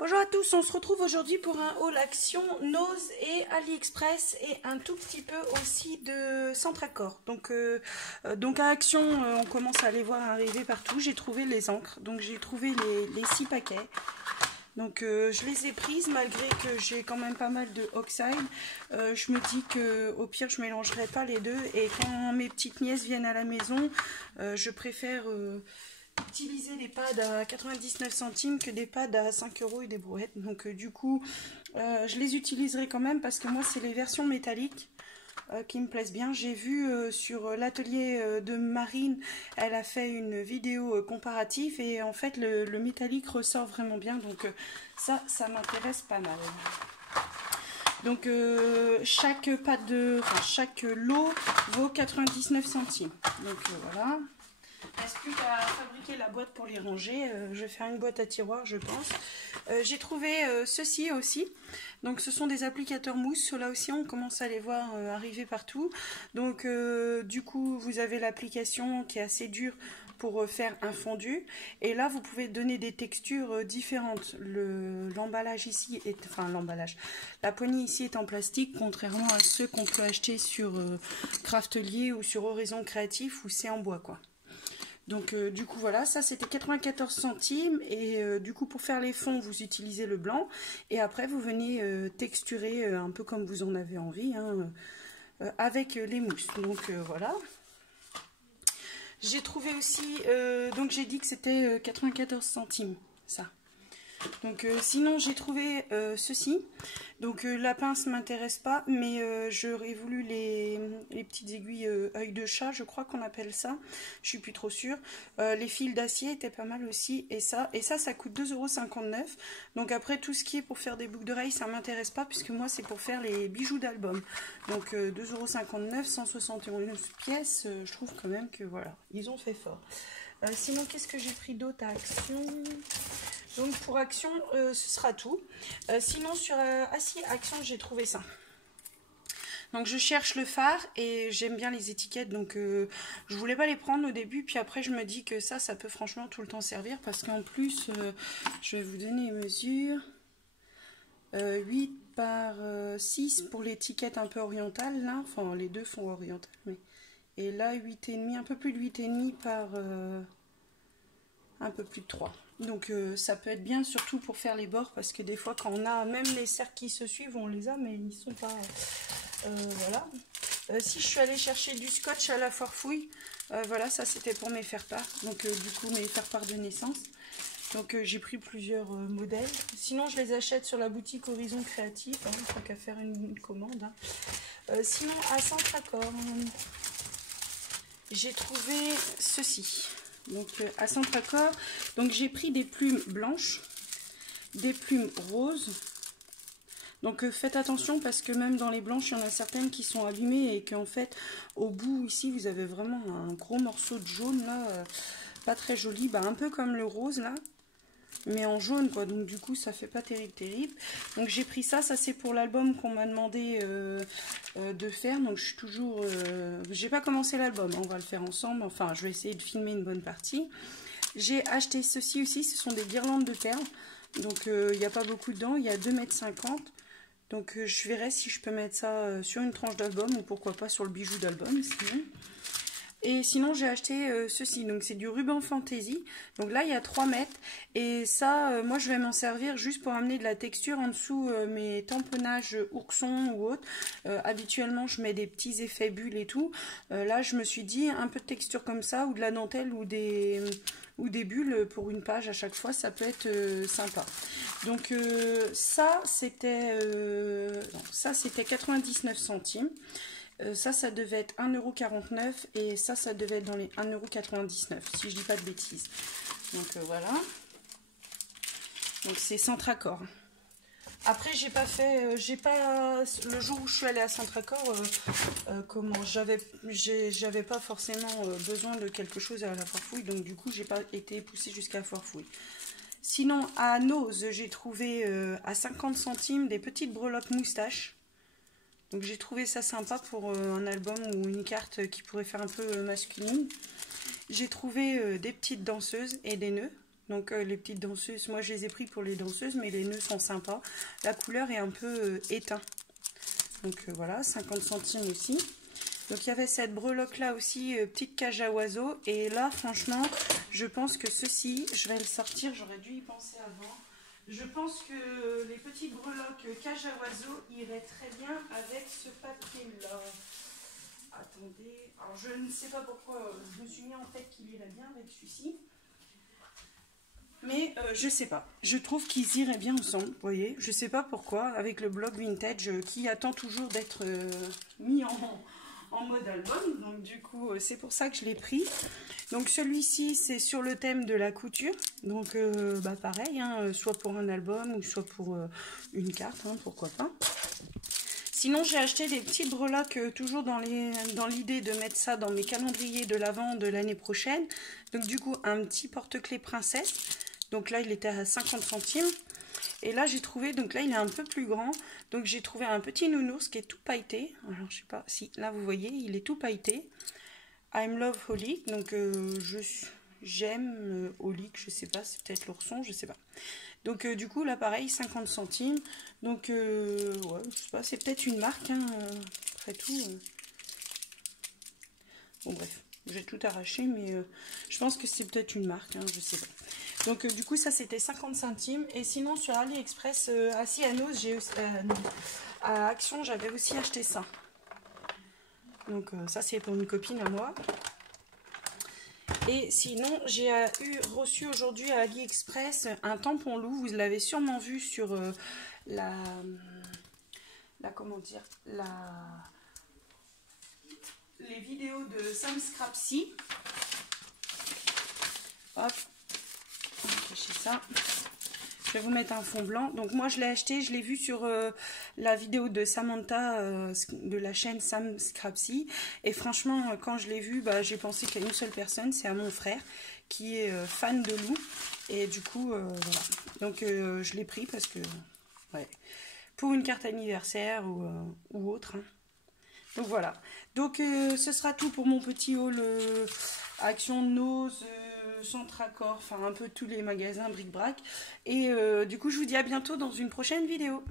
Bonjour à tous, on se retrouve aujourd'hui pour un haul Action, Nose et AliExpress et un tout petit peu aussi de Centracor. Donc à Action, on commence à les voir arriver partout. J'ai trouvé les encres, donc j'ai trouvé les 6 paquets. Donc je les ai prises malgré que j'ai quand même pas mal de oxide. Je me dis que au pire je mélangerai pas les deux et quand mes petites nièces viennent à la maison, je préfère utiliser des pads à 99 centimes que des pads à 5 € et des brouettes. Donc du coup je les utiliserai quand même parce que moi c'est les versions métalliques qui me plaisent bien. J'ai vu sur l'atelier de Marine, elle a fait une vidéo comparative et en fait le métallique ressort vraiment bien, donc ça m'intéresse pas mal. Donc chaque lot vaut 99 centimes. Donc voilà. Il ne reste plus qu'à fabriquer la boîte pour les ranger. Je vais faire une boîte à tiroirs, je pense. J'ai trouvé ceci aussi. Donc ce sont des applicateurs mousse. Ceux-là aussi, on commence à les voir arriver partout. Donc du coup, vous avez l'application qui est assez dure pour faire un fondu. Et là, vous pouvez donner des textures différentes. L'emballage ici est... Enfin, l'emballage. La poignée ici est en plastique, contrairement à ceux qu'on peut acheter sur Craftelier ou sur Horizon Créatif où c'est en bois, quoi. Donc du coup voilà, ça c'était 94 centimes et du coup pour faire les fonds vous utilisez le blanc et après vous venez texturer un peu comme vous en avez envie hein, avec les mousses. Donc voilà. J'ai trouvé aussi, donc j'ai dit que c'était 94 centimes ça. Donc sinon j'ai trouvé ceci. Donc la pince m'intéresse pas, mais j'aurais voulu les petites aiguilles œil de chat, je crois qu'on appelle ça. Je suis plus trop sûre. Les fils d'acier étaient pas mal aussi. Et ça coûte 2,59 €. Donc après tout ce qui est pour faire des boucles d'oreilles, ça m'intéresse pas puisque moi c'est pour faire les bijoux d'album. Donc 2,59 €, 171 pièces. Je trouve quand même que voilà, ils ont fait fort. Sinon qu'est-ce que j'ai pris d'autre à Action? Donc pour Action, ce sera tout. Sinon sur Action, j'ai trouvé ça. Donc je cherche le phare et j'aime bien les étiquettes. Donc je voulais pas les prendre au début. Puis après je me dis que ça peut franchement tout le temps servir. Parce qu'en plus, je vais vous donner les mesures. 8 par 6 pour l'étiquette un peu orientale. Là. Enfin les deux font orientale. Mais... Et là 8,5, un peu plus de 8,5 par un peu plus de 3. Donc ça peut être bien surtout pour faire les bords parce que des fois quand on a même les cercles qui se suivent on les a mais ils sont pas voilà. Si je suis allée chercher du scotch à la foire fouille, voilà, ça c'était pour mes faire-part, donc du coup mes faire-part de naissance. Donc j'ai pris plusieurs modèles. Sinon je les achète sur la boutique Horizon Créatif, hein, tant qu'à faire une commande. Hein. Sinon à Centracor, j'ai trouvé ceci. Donc à Centracor, donc j'ai pris des plumes blanches, des plumes roses. Donc faites attention parce que même dans les blanches, il y en a certaines qui sont allumées et qu'en fait, au bout ici, vous avez vraiment un gros morceau de jaune là, pas très joli, bah, un peu comme le rose là, mais en jaune quoi. Donc du coup, ça fait pas terrible. Donc j'ai pris ça, c'est pour l'album qu'on m'a demandé de faire. Donc je suis toujours, j'ai pas commencé l'album, on va le faire ensemble. Enfin, je vais essayer de filmer une bonne partie. J'ai acheté ceci aussi, ce sont des guirlandes de perles. Donc il n'y a pas beaucoup dedans, il y a 2,50 m. Donc je verrai si je peux mettre ça sur une tranche d'album ou pourquoi pas sur le bijou d'album sinon. Et sinon j'ai acheté ceci, donc c'est du ruban Fantasy. Donc là il y a 3 mètres et ça moi je vais m'en servir juste pour amener de la texture en dessous mes tamponnages ourson ou autre. Habituellement je mets des petits effets bulles et tout. Là je me suis dit un peu de texture comme ça ou de la dentelle ou des bulles pour une page à chaque fois, ça peut être sympa. Donc ça c'était 99 centimes. Ça devait être 1,49 € et ça devait être dans les 1,99 € si je dis pas de bêtises. Donc voilà. Donc c'est Centracor. Après j'ai pas fait, le jour où je suis allée à Centracor, j'avais pas forcément besoin de quelque chose à la foire fouille, donc du coup j'ai pas été poussée jusqu'à la foire fouille. Sinon à Nose j'ai trouvé à 50 centimes des petites breloques moustaches. Donc j'ai trouvé ça sympa pour un album ou une carte qui pourrait faire un peu masculine. J'ai trouvé des petites danseuses et des nœuds. Donc les petites danseuses, moi je les ai pris pour les danseuses, mais les nœuds sont sympas. La couleur est un peu éteint. Donc voilà, 50 centimes aussi. Donc il y avait cette breloque là aussi, petite cage à oiseaux. Et là franchement, je pense que ceci, je vais le sortir, j'aurais dû y penser avant. Je pense que les petites breloques cage à oiseaux iraient très bien avec ce papier là. Attendez, alors je ne sais pas pourquoi je me suis mis en tête qu'il irait bien avec celui-ci. Mais je sais pas, je trouve qu'ils iraient bien ensemble, vous voyez. Je sais pas pourquoi, avec le bloc vintage qui attend toujours d'être mis en mode album. Donc du coup, c'est pour ça que je l'ai pris. Donc celui-ci, c'est sur le thème de la couture. Donc bah, pareil, hein, soit pour un album ou soit pour une carte, hein, pourquoi pas. Sinon, j'ai acheté des petites breloques, toujours dans l'idée de mettre ça dans mes calendriers de l'Avent de l'année prochaine. Donc du coup, un petit porte-clés princesse. Donc là, il était à 50 centimes. Et là, j'ai trouvé, donc là, il est un peu plus grand. Donc j'ai trouvé un petit nounours qui est tout pailleté. Alors, je sais pas si, là, vous voyez, il est tout pailleté. I'm Love Holic. Donc j'aime Holic, je sais pas, c'est peut-être l'ourson, je sais pas. Donc du coup là pareil 50 centimes. Donc ouais, je sais pas, c'est peut-être une marque hein, après tout. Bon bref, j'ai tout arraché mais je pense que c'est peut-être une marque, hein, je sais pas. Donc du coup ça c'était 50 centimes. Et sinon sur AliExpress, à Sianos, à Action j'avais aussi acheté ça. Donc ça c'est pour une copine à moi. Et sinon, j'ai reçu aujourd'hui à AliExpress un tampon loup. Vous l'avez sûrement vu sur comment dire, les vidéos de Sam Scrapsy. Hop, on va cacher ça. Je vais vous mettre un fond blanc. Donc moi je l'ai acheté, je l'ai vu sur la vidéo de Samantha de la chaîne Sam Scrapsy. Et franchement, quand je l'ai vu, bah, j'ai pensé qu'à une seule personne, c'est à mon frère qui est fan de loup. Et du coup, voilà. Donc je l'ai pris parce que, ouais, pour une carte anniversaire ou autre. Hein. Donc voilà. Donc ce sera tout pour mon petit haul Action Nose. Centracor, enfin un peu tous les magasins bric-brac. Et du coup, je vous dis à bientôt dans une prochaine vidéo.